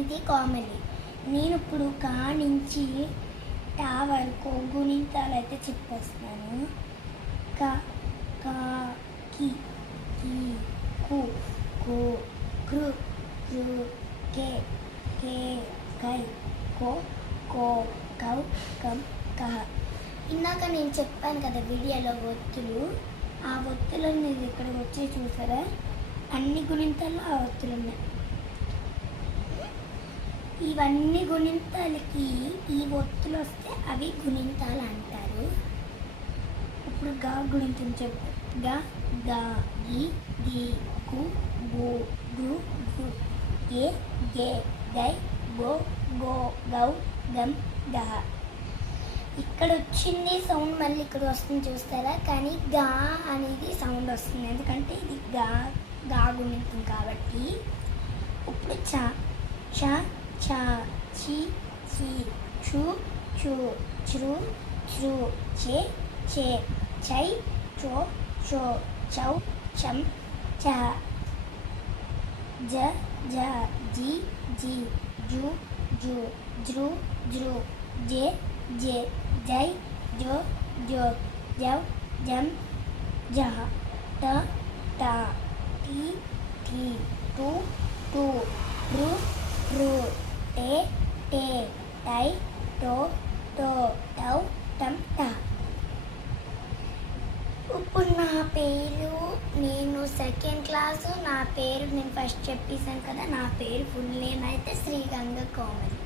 ఇది కామెడీ. నేను ఇప్పుడు కా నుంచి టా వరకు గుణింతాలు అయితే చెప్పేస్తున్నాను. క కా కి కీ కు కు కృ కృ కే కే కై కో కో కౌ కం కహ. ఇందాక నేను చెప్పాను కదా వీడియోలో ఒత్తులు. ఆ ఒత్తులు మీరు ఇక్కడికి వచ్చి చూసారా, అన్ని గుణింతాల్లో ఆ ఒత్తులు ఉన్నాయి. ఇవన్నీ గుణింతాలకి ఈ ఒత్తులు వస్తే అవి గుణింతాలు అంటారు. ఇప్పుడు గా గుణింతం చెప్పు. గ గా గి గి గు గు గు గు ఏ గే గై గో గో గౌ గం గహ. ఇక్కడ వచ్చింది సౌండ్ మళ్ళీ ఇక్కడ వస్తుంది చూస్తారా, కానీ గా అనేది సౌండ్ వస్తుంది ఎందుకంటే ఇది గా గా గుణింతం కాబట్టి. ఇప్పుడు చ చ చ చి చి ఛు ఛు ఛృ ఛృ చె చె చై చో చో చౌ చం చ జ జ జి జి జు జు జృ జృ జే జే జై జో జో జౌ జం జహ ట ట టి ఠి టు టు రు రు టే టే టై టో టో టౌ టం ట. ఇప్పుడు నా పేరు, నేను సెకండ్ క్లాసు, నా పేరు నేను ఫస్ట్ చెప్పేసాను కదా, నా పేరు ఫుల్ నేమ్ అయితే శ్రీ గంగ కోమలి.